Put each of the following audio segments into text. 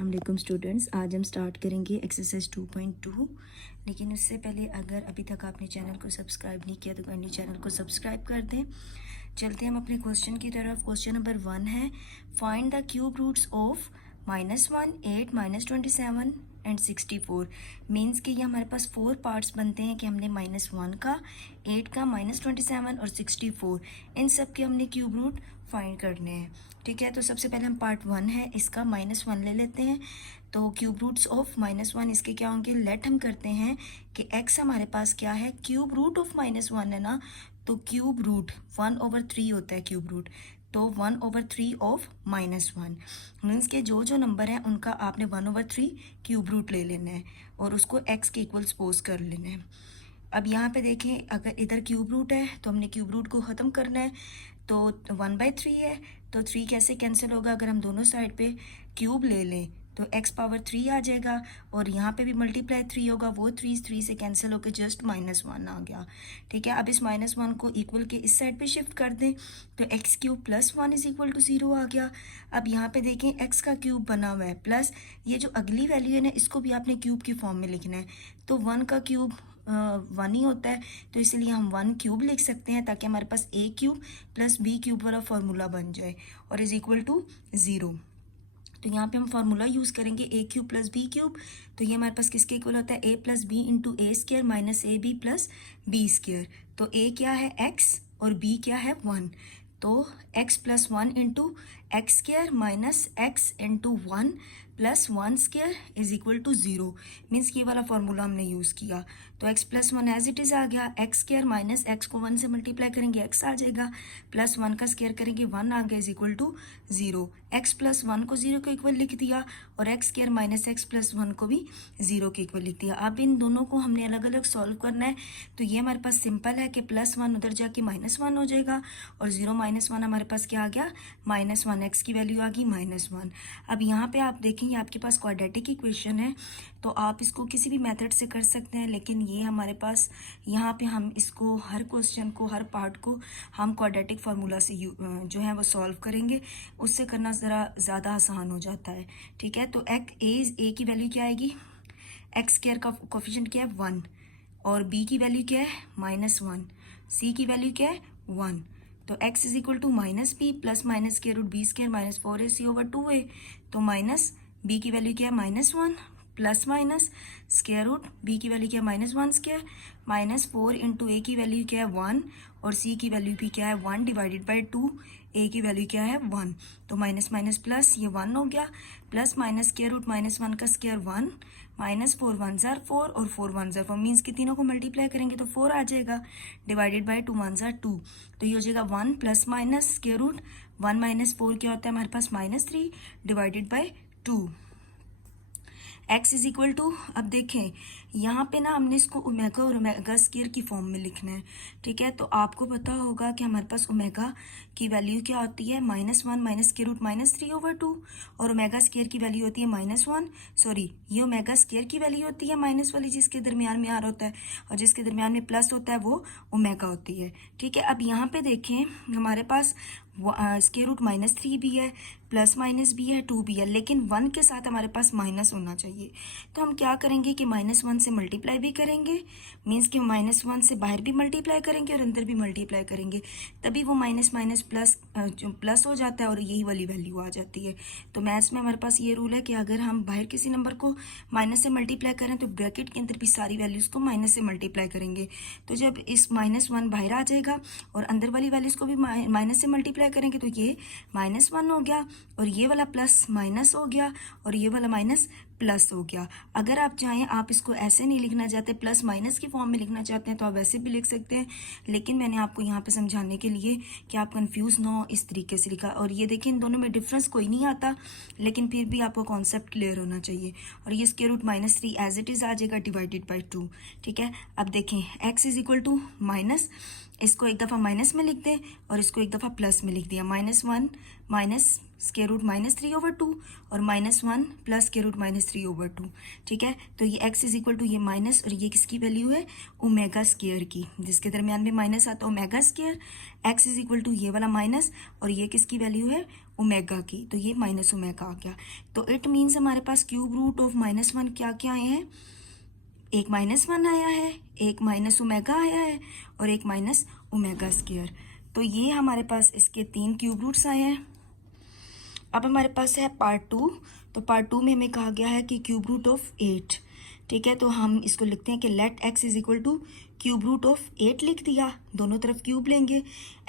अस्सलाम वालेकुम स्टूडेंट्स, आज हम स्टार्ट करेंगे एक्सरसाइज 2.2। लेकिन उससे पहले अगर अभी तक आपने चैनल को सब्सक्राइब नहीं किया तो काइंडली चैनल को सब्सक्राइब कर दें। चलते हैं हम अपने क्वेश्चन की तरफ। क्वेश्चन नंबर 1 है, find the cube roots of -1, 8, -27 and 64। Means कि ये हमारे पास 4 पार्ट्स बनते हैं कि हमने -1 का, 8 का, -27 और 64 इन सब के हमने क्यूब रूट फाइंड करने हैं। ठीक है, तो सबसे पहले हम पार्ट 1 है इसका -1 ले लेते हैं। तो क्यूब रूट्स ऑफ -1 इसके क्या होंगे, लेट हम करते हैं कि x हमारे पास क्या है, क्यूब रूट ऑफ -1 है ना, तो क्यूब रूट 1/3 होता है क्यूब रूट, तो 1/3 ऑफ -1 मीन्स के जो जो नंबर है उनका आपने 1/3 क्यूब रूट ले लेना है और उसको x के इक्वल सपोज कर लेना है। अब यहाँ पे देखें, अगर इधर क्यूब रूट है तो हमने क्यूब रूट को ख़त्म करना है, तो 1/3 है तो 3 कैसे कैंसिल होगा, अगर हम दोनों साइड पे क्यूब ले लें तो x⁻3 आ जाएगा और यहाँ पे भी मल्टीप्लाई 3 होगा, वो 3 से कैंसिल होकर जस्ट -1 आ गया। ठीक है, अब इस -1 को इक्वल के इस साइड पे शिफ्ट कर दें तो x³ + 1 = 0 आ गया। अब यहाँ पे देखें x का क्यूब बना हुआ है प्लस ये जो अगली वैल्यू है ना इसको भी आपने क्यूब की फॉर्म में लिखना है, तो 1 का क्यूब 1 ही होता है, तो इसलिए हम 1³ लिख सकते हैं ताकि हमारे पास a³ + b³ वाला फार्मूला बन जाए और = 0। तो यहाँ पे हम फार्मूला यूज़ करेंगे a³ + b³, तो ये हमारे पास किसके इक्वल होता है, a + b × a² - ab + b²। तो a क्या है x और b क्या है 1, तो x + 1 × x² - x × 1 + 1² = 0। मीन्स ये वाला फार्मूला हमने यूज़ किया, तो x + 1 एज इट इज़ आ गया, x² - x को 1 से मल्टीप्लाई करेंगे x आ जाएगा, प्लस 1 का स्क्वायर करेंगे 1 आ गया = 0। x + 1 को 0 के इक्वल लिख दिया और x² - x + 1 को भी 0 के इक्वल लिख दिया। अब इन दोनों को हमने अलग अलग सॉल्व करना है, तो ये हमारे पास सिंपल है कि +1 उधर जाके -1 हो जाएगा और 0 - 1 हमारे पास क्या आ गया, -1, x की वैल्यू आ गई -1। अब यहाँ पे आप देखेंगे आपके पास क्वाड्रेटिक इक्वेशन है, तो आप इसको किसी भी मेथड से कर सकते हैं, लेकिन ये हमारे पास यहाँ पे हम इसको हर क्वेश्चन को, हर पार्ट को हम क्वाड्रेटिक फार्मूला से जो है वो सॉल्व करेंगे, उससे करना ज़रा ज़्यादा आसान हो जाता है। ठीक है, तो a की वैल्यू क्या आएगी, x² का कोफिशिएंट क्या है 1 और b की वैल्यू क्या है -1, c की वैल्यू क्या है 1, तो x = -b + (-b²) - 4ac/2a, तो माइनस b की वैल्यू क्या है -1 प्लस माइनस √b की वैल्यू क्या है -1² -4 × a की वैल्यू क्या है 1 और c की वैल्यू भी क्या है 1/2, a की वैल्यू क्या है 1, तो माइनस माइनस प्लस ये 1 हो गया, प्लस माइनस √(-1 का स्क्वायर 1 -4 1 ज़ार 4 और 4 1 ज़ार 4 मीन्स कि तीनों को मल्टीप्लाई करेंगे तो 4 आ जाएगा, /2 1 ज़ार 2, तो ये हो जाएगा 1 प्लस माइनस √1 - 4 क्या होता है हमारे पास -3 /2। x = अब देखें यहाँ पे ना हमने इसको ओमेगा और ओमेगा स्क्वायर की फॉर्म में लिखना है। ठीक है, तो आपको पता होगा कि हमारे पास ओमेगा की वैल्यू क्या होती है -1 - (-3/2) और ओमेगा स्क्वायर की वैल्यू होती है -1, सॉरी ये ओमेगा स्क्वायर की वैल्यू होती है माइनस वाली जिसके दरमियान में आर होता है और जिसके दरमियान में प्लस होता है वो ओमेगा होती है। ठीक है, अब यहाँ पे देखें हमारे पास √-3 भी है, प्लस माइनस भी है, 2 भी है, लेकिन 1 के साथ हमारे पास माइनस होना चाहिए, तो हम क्या करेंगे कि -1 से मल्टीप्लाई भी करेंगे, मीन्स कि -1 से बाहर भी मल्टीप्लाई करेंगे और अंदर भी मल्टीप्लाई करेंगे, तभी वो माइनस माइनस प्लस जो प्लस हो जाता है और यही वाली वैल्यू आ जाती है। तो मैथ्स में हमारे पास ये रूल है कि अगर हम बाहर किसी नंबर को माइनस से मल्टीप्लाई करें तो ब्रैकेट के अंदर भी सारी वैल्यूज़ को माइनस से मल्टीप्लाई करेंगे, तो जब इस -1 बाहर आ जाएगा और अंदर वाली वैल्यूज़ को भी माइनस से मल्टीप्लाई करेंगे तो ये -1 हो गया और ये वाला प्लस माइनस हो गया और ये वाला माइनस प्लस हो गया। अगर आप चाहें, आप इसको ऐसे नहीं लिखना चाहते, प्लस माइनस की फॉर्म में लिखना चाहते हैं तो आप वैसे भी लिख सकते हैं, लेकिन मैंने आपको यहाँ पे समझाने के लिए कि आप कंफ्यूज ना हो इस तरीके से लिखा। और ये देखिए इन दोनों में डिफरेंस कोई नहीं आता, लेकिन फिर भी आपको कॉन्सेप्ट क्लियर होना चाहिए। और ये √-3 एज इट इज़ आ जाएगा /2। ठीक है, अब देखें x = इसको एक दफ़ा माइनस में लिख दें और इसको एक दफ़ा प्लस में लिख दिया, -1 -√-3/2 और -1 +√-3/2। ठीक है, तो ये x = ये माइनस और ये किसकी वैल्यू है ओमेगा स्क्वायर की, जिसके दरमियान में माइनस आता है ओमेगा स्क्वायर, x = ये वाला माइनस और ये किसकी वैल्यू है ओमेगा की, तो ये माइनस ओमेगा आ गया। तो इट मीन्स हमारे पास क्यूब रूट ऑफ -1 क्या क्या आए हैं, एक -1 आया है, एक माइनस ओमेगा आया है और एक माइनस ओमेगा स्क्वायर। तो ये हमारे पास इसके 3 क्यूब रूट्स आए हैं। अब हमारे पास है पार्ट 2। तो पार्ट 2 में हमें कहा गया है कि क्यूब रूट ऑफ 8, ठीक है। तो हम इसको लिखते हैं कि let x is equal to cube root of 8 लिख दिया, दोनों तरफ क्यूब लेंगे,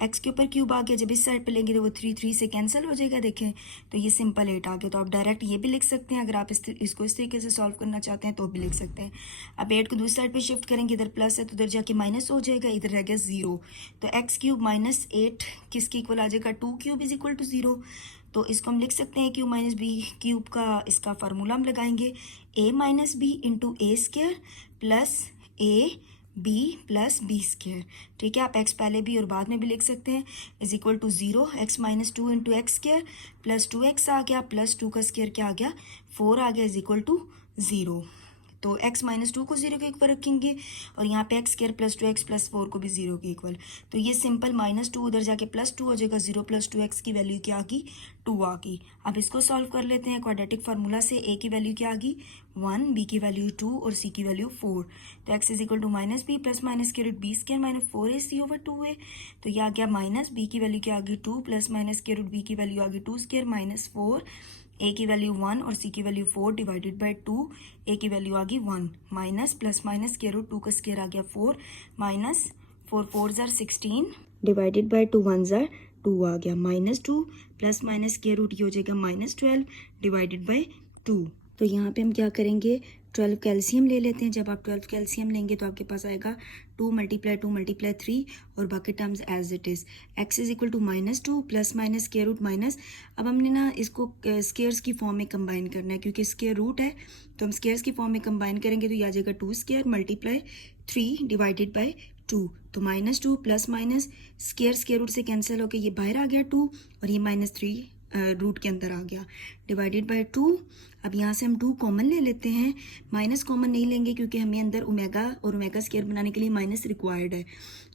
x के ऊपर क्यूब आ गया, जब इस साइड पे लेंगे तो वो 3 से कैंसिल हो जाएगा, देखें तो ये सिंपल 8 आ गया। तो आप डायरेक्ट ये भी लिख सकते हैं, अगर आप इसको इस तरीके से सॉल्व करना चाहते हैं तो भी लिख सकते हैं। अब 8 को दूसरी साइड पे शिफ्ट करेंगे, इधर प्लस है तो इधर जाके माइनस हो जाएगा, इधर रह गया 0। तो x क्यूब माइनस 8 किसके इक्वल आ जाएगा, 2 क्यूब इज इक्वल टू 0। तो इसको हम लिख सकते हैं क्यूब माइनस बी क्यूब का इसका फार्मूला हम लगाएंगे, a minus b into a square plus a b plus b square, ठीक है। आप x पहले भी और बाद में भी लिख सकते हैं, is equal to 0, x minus 2 into x square plus 2x आ गया प्लस 2 का स्क्वायर क्या आ गया 4 आ गया, इज इक्वल टू 0। तो x माइनस 2 को 0 के इक्वल रखेंगे और यहाँ पे x square plus 2x plus 4 को भी 0 के इक्वल। तो ये सिंपल -2 उधर जाके +2 हो जाएगा, 0 प्लस 2x की वैल्यू क्या आ गई 2 आ गई। अब इसको सॉल्व कर लेते हैं क्वाड्रेटिक फार्मूला से, a की वैल्यू क्या आ गई 1, b की वैल्यू 2 और c की वैल्यू 4। तो x is equal to minus b plus minus के root b square minus 4ac over 2a। तो ये आ गया माइनस b की वैल्यू क्या आ गई 2 प्लस माइनस के रूट b की वैल्यू आ गई 2 स्क्वायर माइनस 4, a की वैल्यू 1 और c की वैल्यू 4 डिवाइडेड बाय 2, a की वैल्यू आ गई 1 माइनस प्लस माइनस के रूट 2 का स्क्वायर आ गया 4 माइनस 4 4 जार 16 डिवाइडेड बाय 2 1 जार 2 आ गया, -2 प्लस माइनस के रूट ये हो जाएगा -12 डिवाइडेड बाय 2। तो यहाँ पे हम क्या करेंगे 12 कैल्शियम ले लेते हैं। जब आप 12 कैल्शियम लेंगे तो आपके पास आएगा 2 × 3 और बाकी terms as it is. x is equal to -2 plus minus square root minus. अब हमने ना इसको स्क्वायर्स की फॉर्म में कंबाइन करना है, क्योंकि स्क्वायर रूट है तो हम स्क्वायर्स की फॉर्म में कंबाइन करेंगे तो ये आ जाएगा 2 स्क्वायर मल्टीप्लाई 3 डिवाइडेड बाई 2। तो -2 प्लस माइनस स्क्वायर रूट से कैंसिल होकर ये बाहर आ गया 2 और ये -3 रूट के अंदर आ गया डिवाइडेड बाय 2। अब यहाँ से हम 2 कॉमन ले लेते हैं, माइनस कॉमन नहीं लेंगे क्योंकि हमें अंदर ओमेगा और ओमेगा स्क्वायर बनाने के लिए माइनस रिक्वायर्ड है।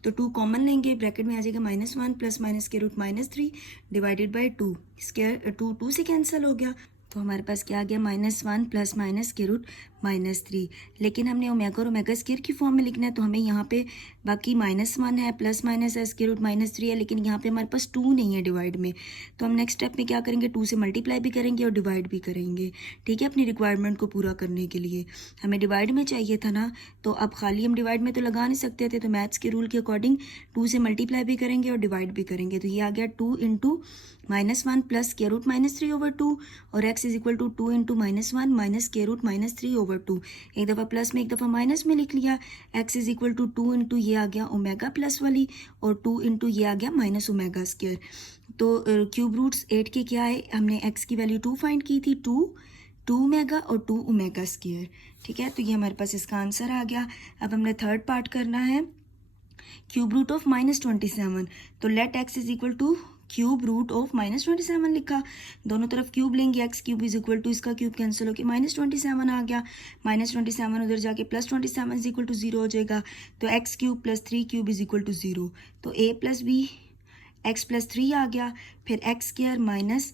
तो 2 कॉमन लेंगे, ब्रैकेट में आ जाएगा -1 प्लस माइनस के रूट -3 डिवाइडेड बाय 2, स्क्वायर 2 से कैंसिल हो गया। तो हमारे पास क्या आ गया -1 प्लस माइनस के रूट -3। लेकिन हमने ओमेगा और ओमेगा स्क्वायर की फॉर्म में लिखना है तो हमें यहाँ पे बाकी -1 है प्लस माइनस है स्क्वायर रूट -3 है, लेकिन यहाँ पे हमारे पास 2 नहीं है डिवाइड में। तो हम नेक्स्ट स्टेप में क्या करेंगे 2 से मल्टीप्लाई भी करेंगे और डिवाइड भी करेंगे, ठीक है। अपनी रिक्वायरमेंट को पूरा करने के लिए हमें डिवाइड में चाहिए था ना, तो अब खाली हम डिवाइड में तो लगा नहीं सकते थे, तो मैथ्स के रूल के अकॉर्डिंग 2 से मल्टीप्लाई भी करेंगे और डिवाइड भी करेंगे। तो ये आ गया 2 into -1 plus square root -3 over 2 और x is equal to 2 into -1 minus square root -3 over 2। एक दफ़ा प्लस में एक दफ़ा माइनस में लिख लिया। x is equal to 2 into ये आ गया ओमेगा प्लस वाली और 2 इंटू ये आ गया माइनस ओमेगा स्क्वायर। तो क्यूब रूट्स 8 के क्या है, हमने x की वैल्यू 2 फाइंड की थी, 2 ओमेगा और 2 ओमेगा स्क्वायर, ठीक है। तो ये हमारे पास इसका आंसर आ गया। अब हमने थर्ड पार्ट करना है क्यूब रूट ऑफ -27। तो let x is equal to cube root of -27 लिखा, दोनों तरफ क्यूब लेंगे, x cube is equal to इसका क्यूब कैंसिल होकर -27 आ गया, -27 उधर जाके +27 इज इक्वल टू 0 हो जाएगा। तो x cube plus 3 cube is equal to 0। तो a plus b x plus 3 आ गया, फिर x square minus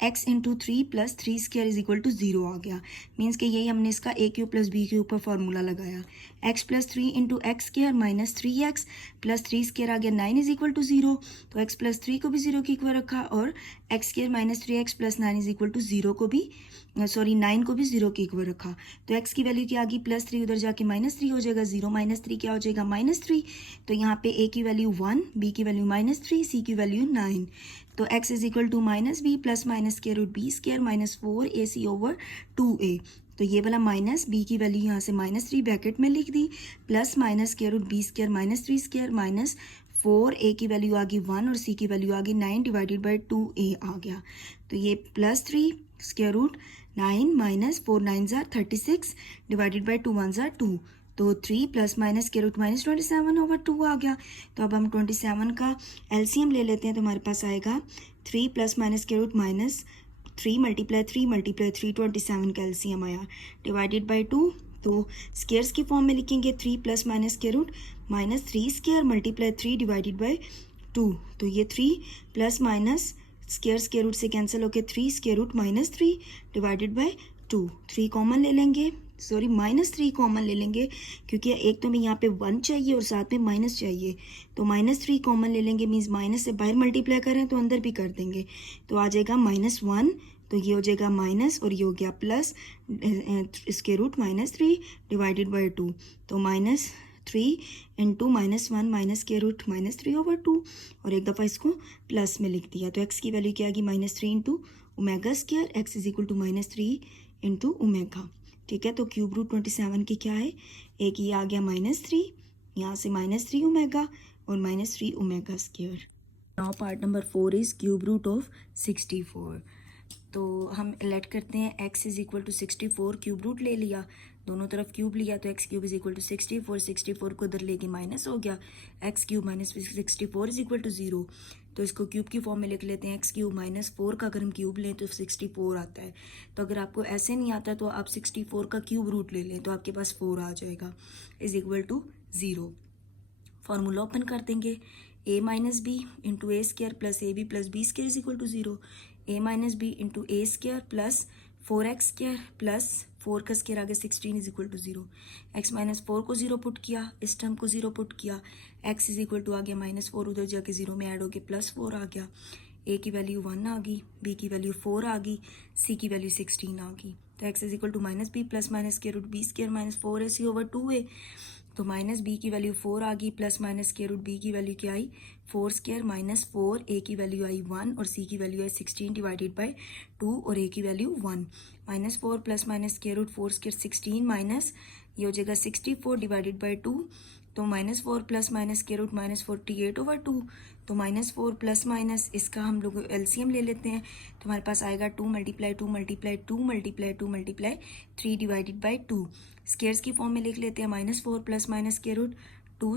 x into 3 plus 3 square is equal to 0 आ गया। मीन्स कि यही हमने इसका a cube plus b cube पर फॉर्मूला लगाया। x plus 3 into x square minus 3x plus 3 square आ गया 9 इज इक्वल टू 0। तो x प्लस 3 को भी 0 के इक्वल रखा और x square minus 3x plus 9 is equal to 0 को भी 9 को भी 0 के इक्वल रखा। तो x की वैल्यू क्या आ गई +3 उधर जाके -3 हो जाएगा, 0 माइनस 3 क्या हो जाएगा -3। तो यहाँ पे a की वैल्यू 1, b की वैल्यू -3, c की वैल्यू 9। तो x is equal to -b plus minus के root b square minus 4ac over 2a। तो ये वाला माइनस b की वैल्यू यहाँ से -3 ब्रैकेट में लिख दी, प्लस माइनस के root b square minus 3 square minus 4a की वैल्यू आ गई 1 और c की वैल्यू आ गई 9 डिवाइडेड बाई 2a आ गया। तो ये +3 स्क्वायर रूट 9 माइनस 4 9 जार 36 डिवाइडेड बाई 2 1 जार 2। तो 3 प्लस माइनस के रूट -27 ओवर 2 आ गया। तो अब हम 27 का एलसीएम ले लेते हैं, तो हमारे पास आएगा 3 प्लस माइनस के रूट -3 मल्टीप्लाई 3 27 का एलसीएम आया डिवाइडेड बाई 2। तो स्क्वायर्स की फॉर्म में लिखेंगे 3 प्लस माइनस के root -3 square multiply 3 divided by 2। तो ये 3 प्लस माइनस स्क्वायर रूट से कैंसिल होके 3 square root -3 divided by 2। 3 common ले लेंगे, सॉरी -3 कॉमन ले लेंगे क्योंकि एक तो हमें यहाँ पे 1 चाहिए और साथ में माइनस चाहिए, तो -3 कॉमन ले लेंगे, मीन्स माइनस से बाहर मल्टीप्लाई करें तो अंदर भी कर देंगे, तो आ जाएगा -1, तो ये हो जाएगा माइनस और ये हो गया plus square root -3 divided by 2, तो -3 इंटू -1 माइनस स्क्वायर रूट -3/2 और एक दफ़ा इसको प्लस में लिख दिया, तो एक्स की वैल्यू क्या आएगी -3 into omega square, x is equal to -3 into omega. ठीक है, तो क्यूब रूट 27 की क्या है, एक ये आ गया -3, यहाँ से -3 ओमेगा और -3 omega square. Now part number 4 is cube root of 64। तो हम लेट करते हैं x is equal to 64, cube root ले लिया, दोनों तरफ क्यूब लिया, तो x cube is equal to 64, 64 को इधर लेके माइनस हो गया, x cube minus 64 is equal to 0, तो इसको क्यूब की फॉर्म में लिख लेते हैं, एक्स क्यूब -4 का अगर हम क्यूब लें तो 64 आता है, तो अगर आपको ऐसे नहीं आता तो आप 64 का क्यूब रूट ले लें तो आपके पास 4 आ जाएगा, is equal to 0। Formula open कर देंगे, a minus b into a square plus a b plus b square is equal to 0, a minus b into a square plus 4x square plus 4 का square आगे 16 is equal to 0, x -4 को 0 put किया, इस term को 0 put किया, x is equal to आ गया -4, उधर जाके 0 में ऐड हो गया +4 आ गया, a की वैल्यू 1 आ गई, b की वैल्यू 4 आ गई, c की वैल्यू 16 आ गई, तो x is equal to -b plus minus square root b square -4ac/2a, तो -b की वैल्यू 4 आ गई plus minus square root b की वैल्यू क्या आई 4 स्क्वायर -4, a की वैल्यू आई 1 और c की वैल्यू आई 16 डिवाइडेड बाय 2 और a की value 1, -4 plus minus square root 4 square 16 minus ये हो जाएगा 64 डिवाइडेड बाय 2, तो -4 प्लस माइनस स्क्वायर रूट -48/2, तो -4 प्लस माइनस इसका हम लोग एलसीएम ले लेते हैं, तो हमारे पास आएगा 2 × 2 × 2 × 2 × 3 डिवाइडेड बाय 2, स्क्वायर्स की फॉर्म में लिख लेते हैं, -4 plus minus square root 2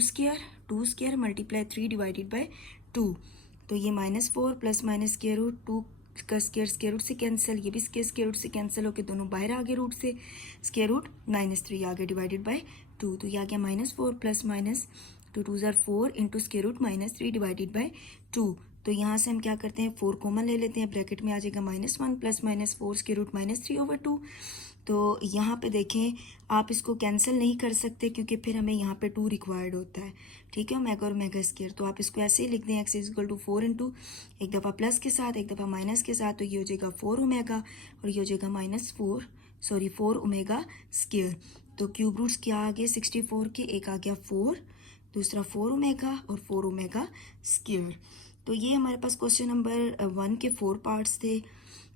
square multiply 3 divided by 2, तो ये -4 प्लस माइनस स्क्वायर रूट 2 का स्क्वायर रूट से कैंसिल, ये भी स्क्वायर रूट से कैंसिल होकर दोनों बाहर आ गए रूट से, स्क्वायर रूट -3 आ गया डिवाइडेड बाय 2, तो ये आ गया -4 प्लस माइनस 2 2 ज़ार 4 into square root -3 divided by 2, तो यहाँ से हम क्या करते हैं 4 कॉमन ले लेते हैं, ब्रैकेट में आ जाएगा -1 प्लस -4 स्क्वायर रूट -3/2, तो यहाँ पे देखें आप इसको कैंसिल नहीं कर सकते क्योंकि फिर हमें यहाँ पे 2 रिक्वायर्ड होता है, ठीक है, ओमेगा और ओमेगा स्क्वायर, तो आप इसको ऐसे ही लिख दें, x is equal to 4 into एक दफ़ा प्लस के साथ एक दफ़ा माइनस के साथ, तो ये हो जाएगा 4 ओमेगा और ये हो जाएगा -4 ओमेगा स्क्वायर, तो क्यूब रूट्स क्या आ गए 64 के, एक आ गया 4, दूसरा 4 ओमेगा और 4 ओमेगा स्क्वायर। तो ये हमारे पास क्वेश्चन नंबर 1 के 4 पार्ट्स थे।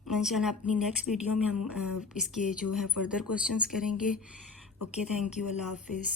इंशाल्लाह अपनी नेक्स्ट वीडियो में हम इसके जो है फर्दर क्वेश्चंस करेंगे। ओके, थैंक यू, अल्लाह हाफिज़।